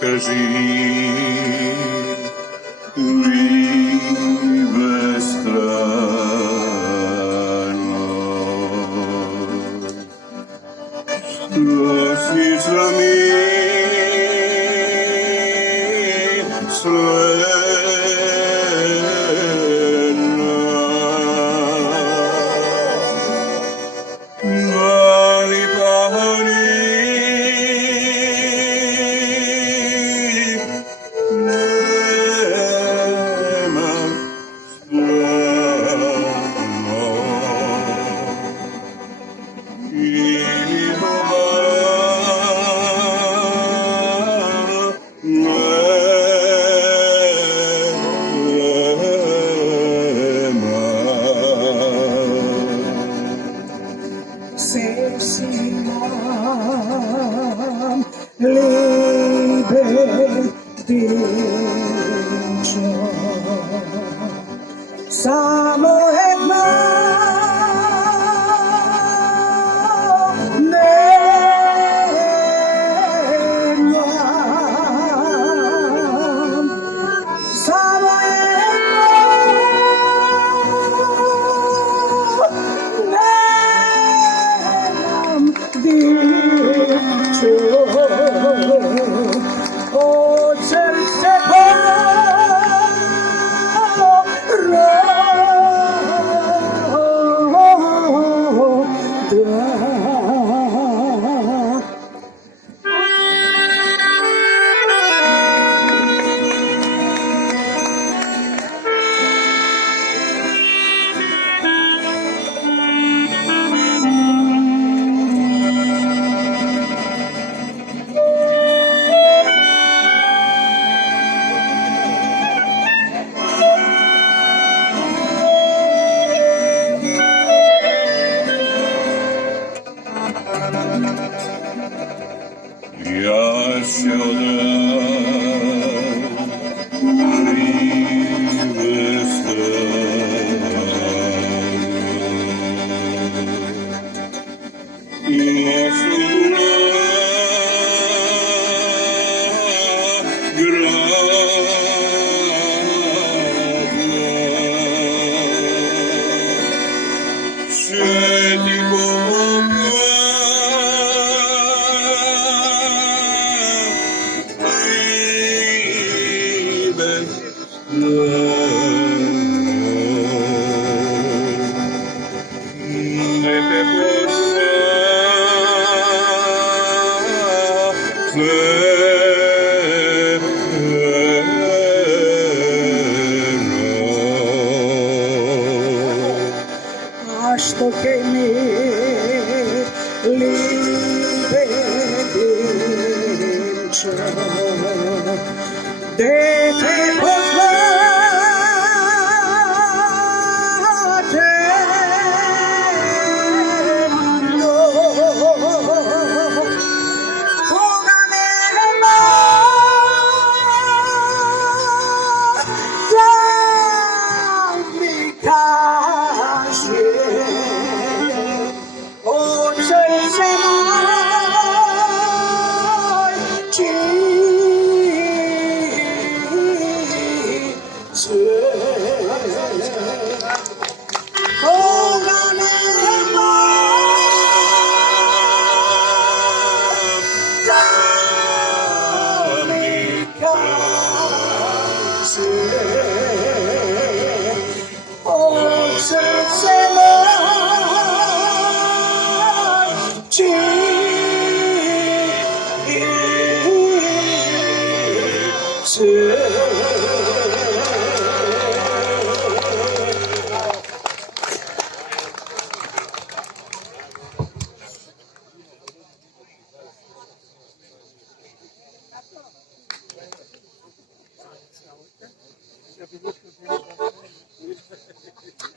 кажи, liebe strano, snicami slena, mali pahani Sepsimam libedičo, samo jedno nemam, samo jedno nemam dičo, od srce ja se odam, liebe strano, nasuna gradna, se ti Što che mi libedičo, de te poznate, koga nema, da mi kaže, od srce moj čice, koga nema, da mi kaže, od srce moj čice. Ja,